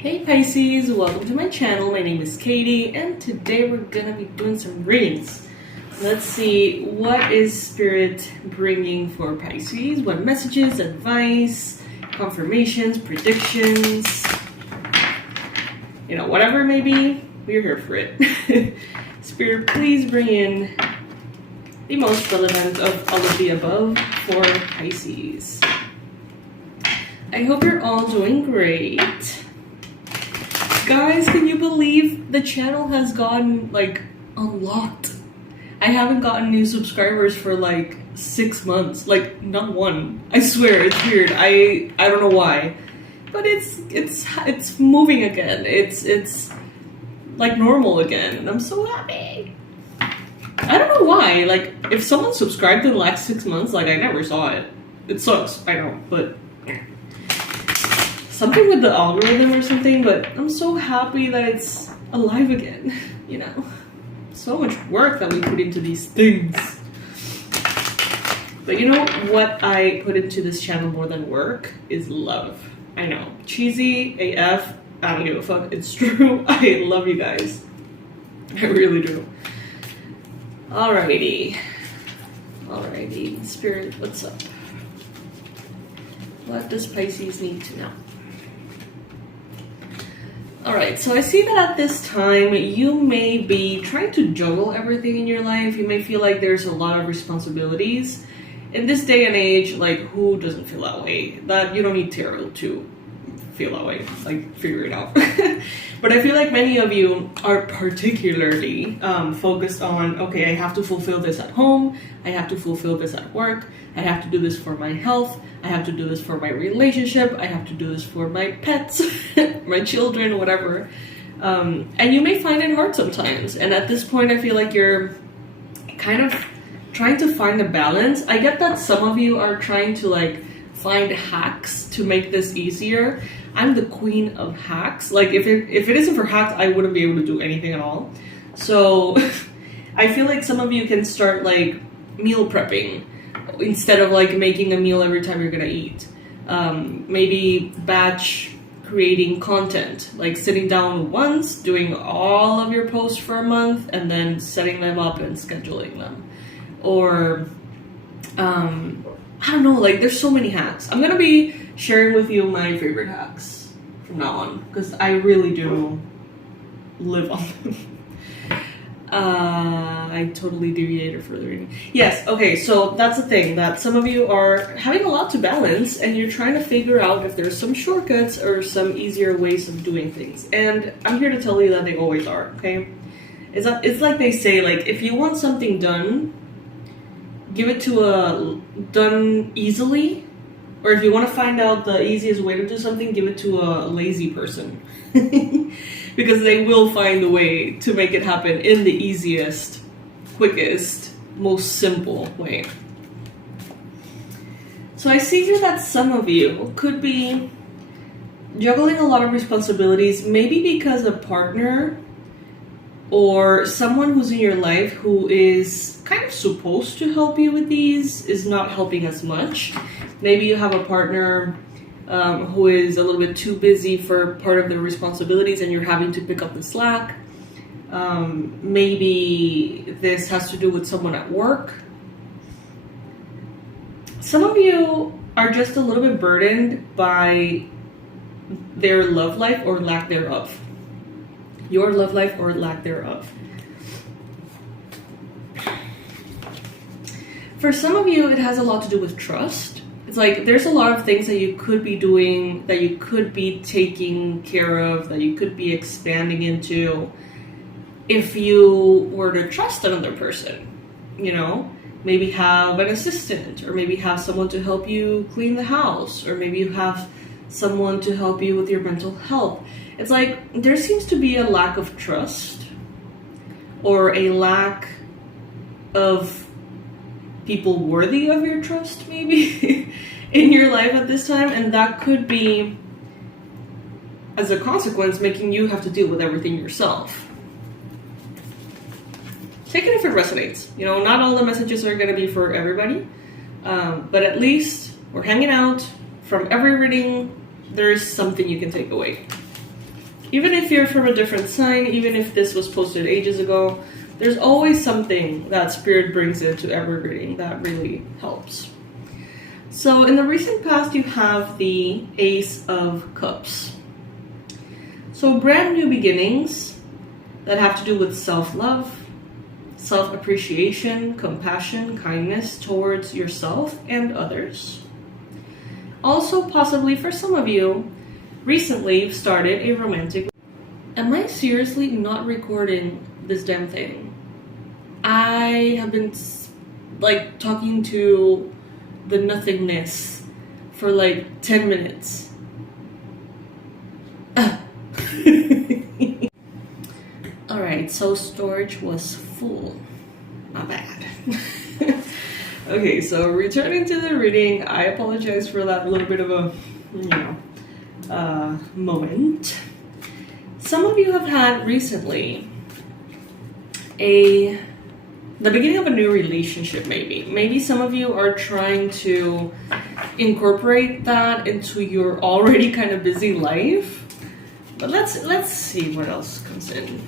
Hey Pisces, welcome to my channel. My name is Katie and today we're gonna be doing some readings. Let's see, what is Spirit bringing for Pisces? What messages, advice, confirmations, predictions, you know, whatever it may be, we're here for it. Spirit, please bring in the most relevant of all of the above for Pisces. I hope you're all doing great. Guys, can you believe the channel has gotten like unlocked? I haven't gotten new subscribers for like 6 months, like not one. I swear, it's weird. I don't know why, but it's moving again. It's like normal again, and I'm so happy. I don't know why. Like, if someone subscribed in the last 6 months, like I never saw it. It sucks, I know, but something with the algorithm or something, but I'm so happy that it's alive again, you know? So much work that we put into these things. But you know what I put into this channel more than work is love. I know, cheesy AF, I don't give a fuck, it's true. I love you guys. I really do. Alrighty. Spirit, what's up? What does Pisces need to know? Alright, so I see that at this time, you may be trying to juggle everything in your life. You may feel like there's a lot of responsibilities. In this day and age, like, who doesn't feel that way? That you don't need tarot to feel that way. Like, figure it out. But I feel like many of you are particularly focused on, okay, I have to fulfill this at home. I have to fulfill this at work. I have to do this for my health. I have to do this for my relationship. I have to do this for my pets, my children, whatever. And you may find it hard sometimes. And at this point, I feel like you're kind of trying to find a balance. I get that some of you are trying to like find hacks to make this easier. I'm the queen of hacks. Like if it isn't for hacks, I wouldn't be able to do anything at all. So I feel like some of you can start like meal prepping instead of like making a meal every time you're gonna eat. Maybe batch creating content, like sitting down once, doing all of your posts for a month, and then setting them up and scheduling them. Or I don't know, like there's so many hacks. I'm gonna be sharing with you my favorite hacks from now on, because I really do live on them. I totally deviated further. Yes, okay, so that's the thing, that some of you are having a lot to balance and you're trying to figure out if there's some shortcuts or some easier ways of doing things. And I'm here to tell you that they always are, okay? It's like they say, like, if you want something done, give it to a done easily. Or if you want to find out the easiest way to do something, give it to a lazy person. Because they will find a way to make it happen in the easiest, quickest, most simple way. So I see here that some of you could be juggling a lot of responsibilities, maybe because a partner or someone who's in your life who is kind of supposed to help you with these is not helping as much. Maybe you have a partner who is a little bit too busy for part of their responsibilities and you're having to pick up the slack. Maybe this has to do with someone at work. Some of you are just a little bit burdened by their love life or lack thereof. Your love life or lack thereof. For some of you, it has a lot to do with trust. It's like there's a lot of things that you could be doing, that you could be taking care of, that you could be expanding into if you were to trust another person, you know? Maybe have an assistant, or maybe have someone to help you clean the house, or maybe you have someone to help you with your mental health. It's like there seems to be a lack of trust or a lack of people worthy of your trust maybe in your life at this time, and that could be as a consequence making you have to deal with everything yourself. Take it if it resonates. You know, not all the messages are going to be for everybody, but at least we're hanging out. From every reading, there's something you can take away. Even if you're from a different sign, even if this was posted ages ago, there's always something that Spirit brings into every reading that really helps. So in the recent past, you have the Ace of Cups. So brand new beginnings that have to do with self-love, self-appreciation, compassion, kindness towards yourself and others. Also, possibly for some of you, recently you've started a romantic. Am I seriously not recording this damn thing? I have been like talking to the nothingness for like 10 minutes. Alright, so storage was full. Not bad. Okay, so returning to the reading, I apologize for that little bit of a, moment. Some of you have had recently the beginning of a new relationship, maybe. Maybe some of you are trying to incorporate that into your already kind of busy life. But let's see what else comes in.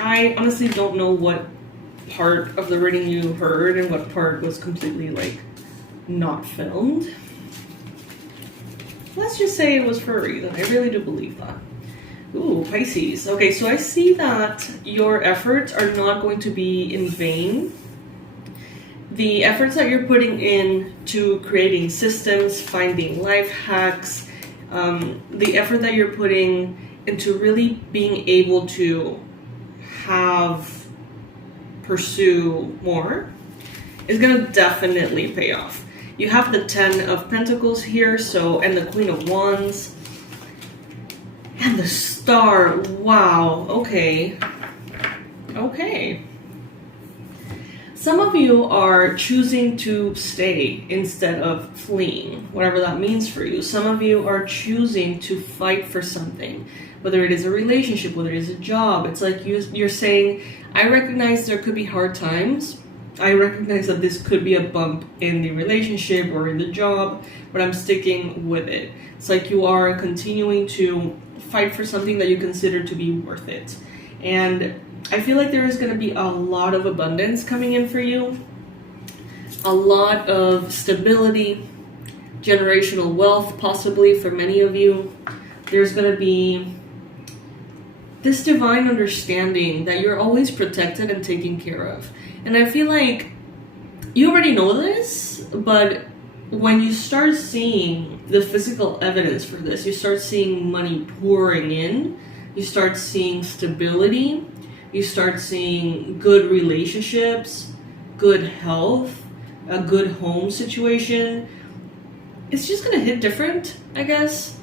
I honestly don't know what part of the reading you heard and what part was completely like not filmed. Let's just say it was for a reason. I really do believe that. Ooh, Pisces. Okay, so I see that your efforts are not going to be in vain. The efforts that you're putting in to creating systems, finding life hacks, the effort that you're putting into really being able to pursue more is going to definitely pay off. You have the 10 of Pentacles here, and the Queen of Wands. And the Star. Wow. Okay. Some of you are choosing to stay instead of fleeing, whatever that means for you. Some of you are choosing to fight for something, whether it is a relationship, whether it is a job. It's like you're saying, I recognize there could be hard times. I recognize that this could be a bump in the relationship or in the job, but I'm sticking with it. It's like you are continuing to fight for something that you consider to be worth it. And I feel like there is going to be a lot of abundance coming in for you, a lot of stability, generational wealth possibly for many of you. There's going to be this divine understanding that you're always protected and taken care of. And I feel like you already know this, but when you start seeing the physical evidence for this, you start seeing money pouring in, you start seeing stability, you start seeing good relationships, good health, a good home situation. It's just going to hit different, I guess.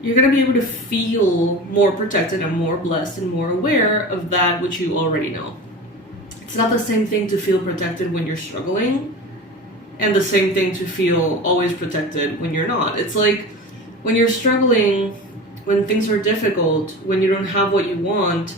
You're going to be able to feel more protected and more blessed and more aware of that which you already know. It's not the same thing to feel protected when you're struggling and the same thing to feel always protected when you're not. It's like when you're struggling, when things are difficult, when you don't have what you want,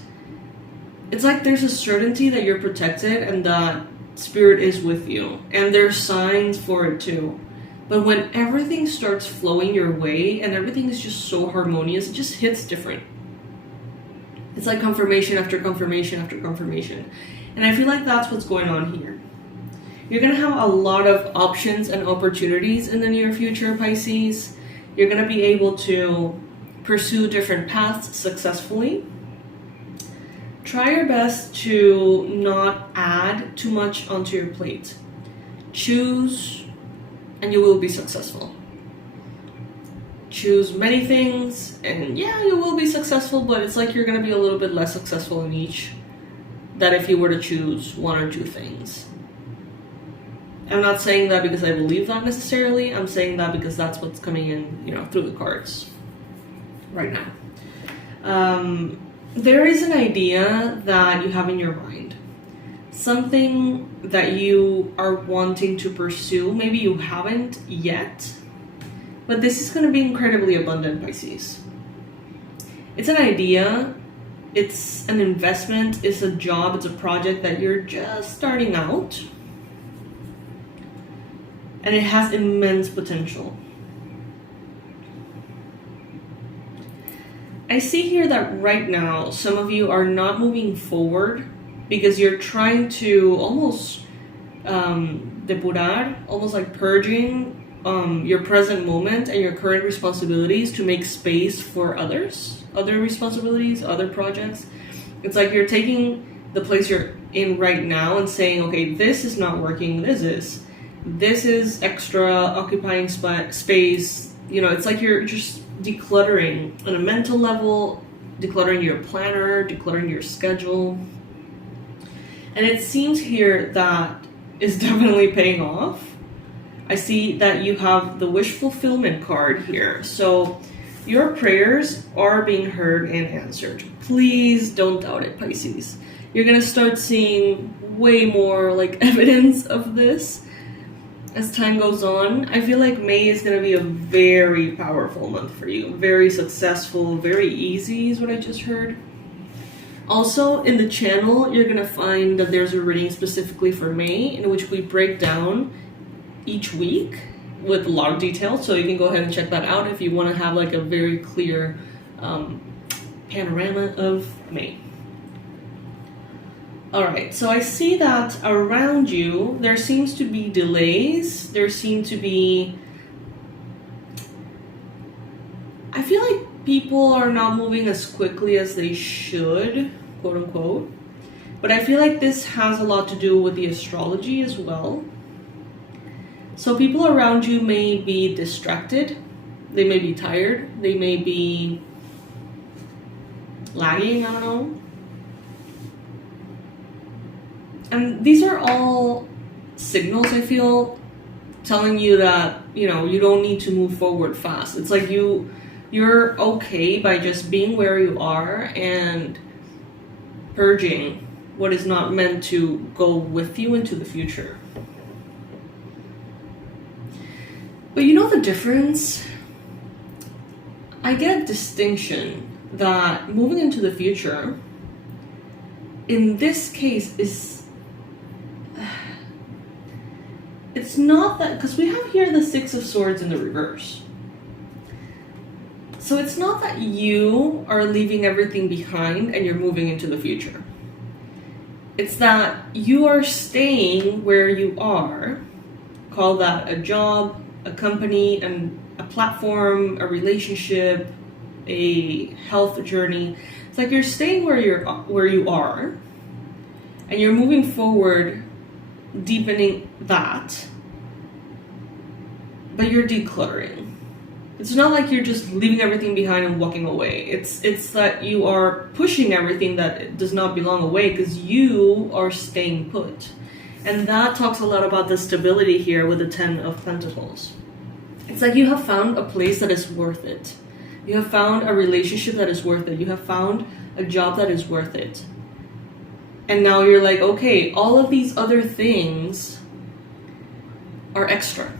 it's like there's a certainty that you're protected and that Spirit is with you. And there's signs for it too. But when everything starts flowing your way and everything is just so harmonious, it just hits different. It's like confirmation after confirmation after confirmation. And I feel like that's what's going on here. You're going to have a lot of options and opportunities in the near future, Pisces. You're going to be able to pursue different paths successfully. Try your best to not add too much onto your plate. Choose and you will be successful. Choose many things and yeah, you will be successful, but it's like you're going to be a little bit less successful in each than if you were to choose one or two things. I'm not saying that because I believe that necessarily. I'm saying that because that's what's coming in, through the cards right now. There is an idea that you have in your mind. Something that you are wanting to pursue. Maybe you haven't yet. But this is going to be incredibly abundant, Pisces. It's an idea. It's an investment. It's a job. It's a project that you're just starting out. And it has immense potential. I see here that right now, some of you are not moving forward because you're trying to almost depurar, almost like purging your present moment and your current responsibilities to make space for others, other responsibilities, other projects. It's like you're taking the place you're in right now and saying, okay, this is not working, this is extra occupying space. You know, it's like you're just decluttering on a mental level, decluttering your planner, decluttering your schedule. And it seems here that is definitely paying off. I see that you have the wish fulfillment card here. So your prayers are being heard and answered. Please don't doubt it, Pisces. You're gonna start seeing way more like evidence of this as time goes on. I feel like May is gonna be a very powerful month for you. Very successful, very easy is what I just heard. Also, in the channel, you're gonna find that there's a reading specifically for May in which we break down each week with a lot of detail. So you can go ahead and check that out if you wanna have like a very clear panorama of May. All right, so I see that around you, there seems to be delays. There seem to be, I feel like people are not moving as quickly as they should, quote unquote. But I feel like this has a lot to do with the astrology as well. So people around you may be distracted. They may be tired. They may be lagging, I don't know. And these are all signals, I feel, telling you that, you know, you don't need to move forward fast. It's like you're okay by just being where you are and purging what is not meant to go with you into the future. But you know the difference? I get a distinction that moving into the future, in this case, it's not that, because we have here the Six of Swords in the reverse. So it's not that you are leaving everything behind and you're moving into the future. It's that you are staying where you are. Call that a job, a company, and a platform, a relationship, a health journey. It's like you're staying where you are, and you're moving forward, deepening that, but you're decluttering. It's not like you're just leaving everything behind and walking away. It's that you are pushing everything that does not belong away because you are staying put. And that talks a lot about the stability here with the Ten of Pentacles. It's like you have found a place that is worth it. You have found a relationship that is worth it. You have found a job that is worth it. And now you're like, okay, all of these other things are extra.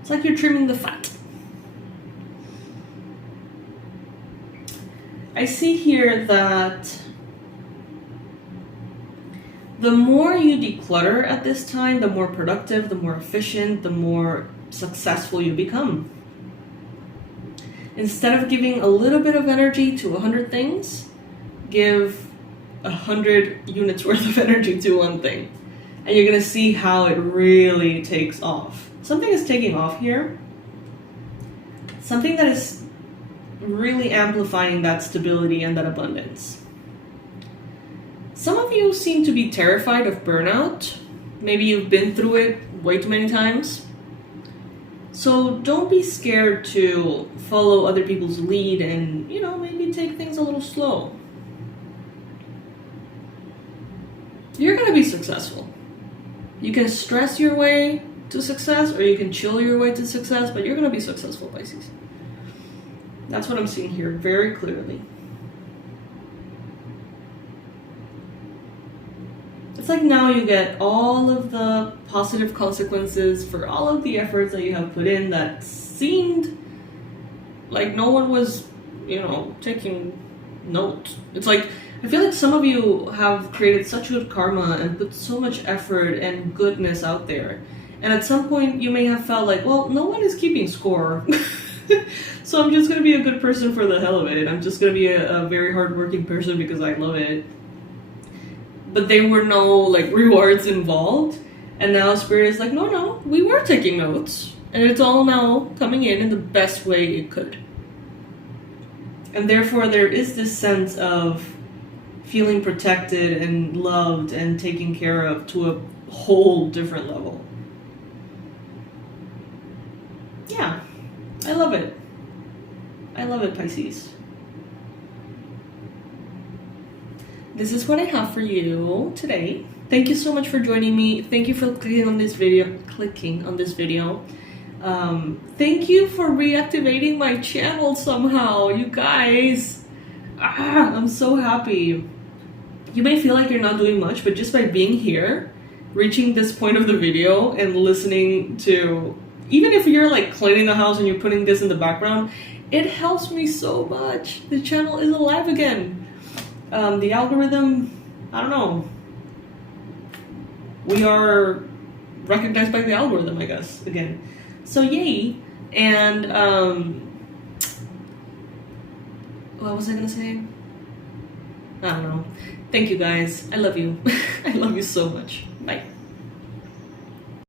It's like you're trimming the fat. I see here that the more you declutter at this time, the more productive, the more efficient, the more successful you become. Instead of giving a little bit of energy to 100 things, give 100 units worth of energy to one thing. And you're gonna see how it really takes off. Something is taking off here. Something that is really amplifying that stability and that abundance. Some of you seem to be terrified of burnout. Maybe you've been through it way too many times. So don't be scared to follow other people's lead and, you know, maybe take things a little slow. You're gonna be successful. You can stress your way to success or you can chill your way to success, but you're gonna be successful, Pisces. That's what I'm seeing here very clearly. It's like now you get all of the positive consequences for all of the efforts that you have put in that seemed like no one was, you know, taking note. It's like, I feel like some of you have created such good karma and put so much effort and goodness out there. And at some point you may have felt like, well, no one is keeping score. So I'm just gonna be a good person for the hell of it. I'm just gonna be a very hardworking person because I love it. But there were no like rewards involved. And now Spirit is like, no, we were taking notes. And it's all now coming in the best way it could. And therefore there is this sense of feeling protected and loved and taken care of to a whole different level. Yeah, I love it. I love it, Pisces. This is what I have for you today. Thank you so much for joining me. Thank you for clicking on this video. Thank you for reactivating my channel somehow, you guys. I'm so happy. You may feel like you're not doing much, but just by being here, reaching this point of the video and listening to, even if you're like cleaning the house and you're putting this in the background, it helps me so much. The channel is alive again. The algorithm, I don't know. We are recognized by the algorithm, I guess, again. So yay. And what was I gonna say? I don't know. Thank you guys. I love you. I love you so much. Bye.